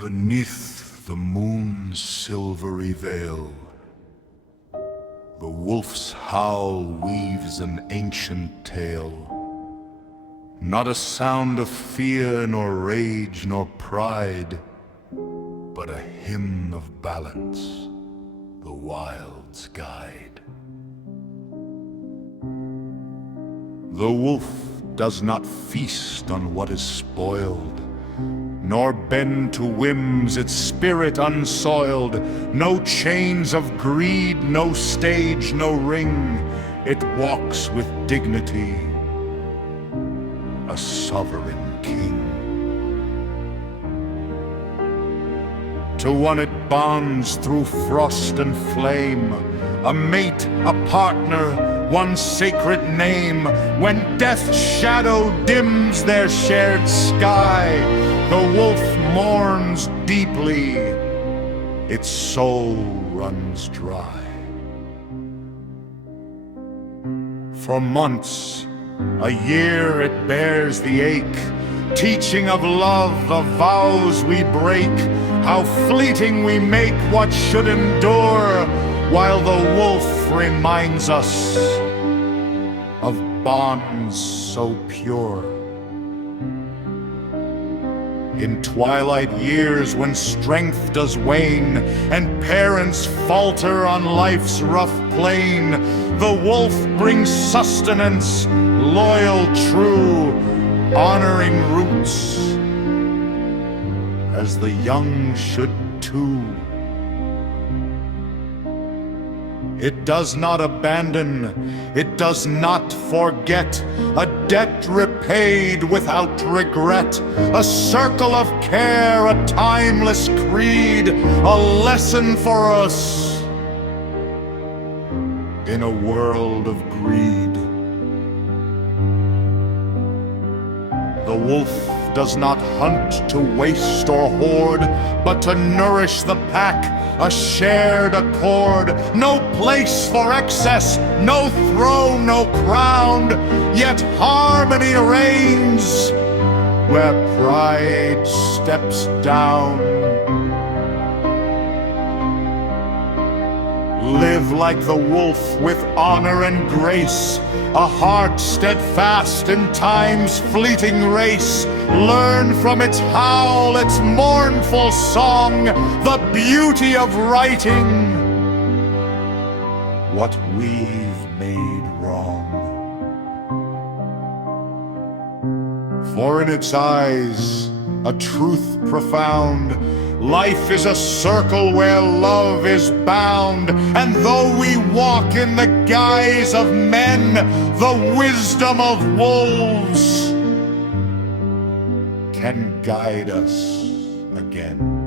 Beneath the moon's silvery veil, the wolf's howl weaves an ancient tale. Not a sound of fear, nor rage, nor pride, but a hymn of balance, the wild's guide. The wolf does not feast on what is spoiled, nor bend to whims, its spirit unsoiled. No chains of greed, no stage, no ring. It walks with dignity, a sovereign king. To one it bonds through frost and flame, a mate, a partner, one sacred name. When death's shadow dims their shared sky, the wolf mourns deeply, its soul runs dry. For months, a year it bears the ache, teaching of love the vows we break, how fleeting we make what should endure, while the wolf reminds us of bonds so pure. In twilight years when strength does wane, and parents falter on life's rough plain, the wolf brings sustenance, loyal, true, honoring roots, as the young should too. It does not abandon, it does not forget, a debt repaid without regret, a circle of care, a timeless creed, a lesson for us in a world of greed. The wolf does not hunt to waste or hoard, but to nourish the pack, a shared accord. No place for excess, no throne, no crown, yet harmony reigns where pride steps down. Live like the wolf with honor and grace, a heart steadfast in time's fleeting race. Learn from its howl, its mournful song, the beauty of righting what we've made wrong. For in its eyes, a truth profound, life is a circle where love is bound. And though we walk in the guise of men, the wisdom of wolves can guide us again.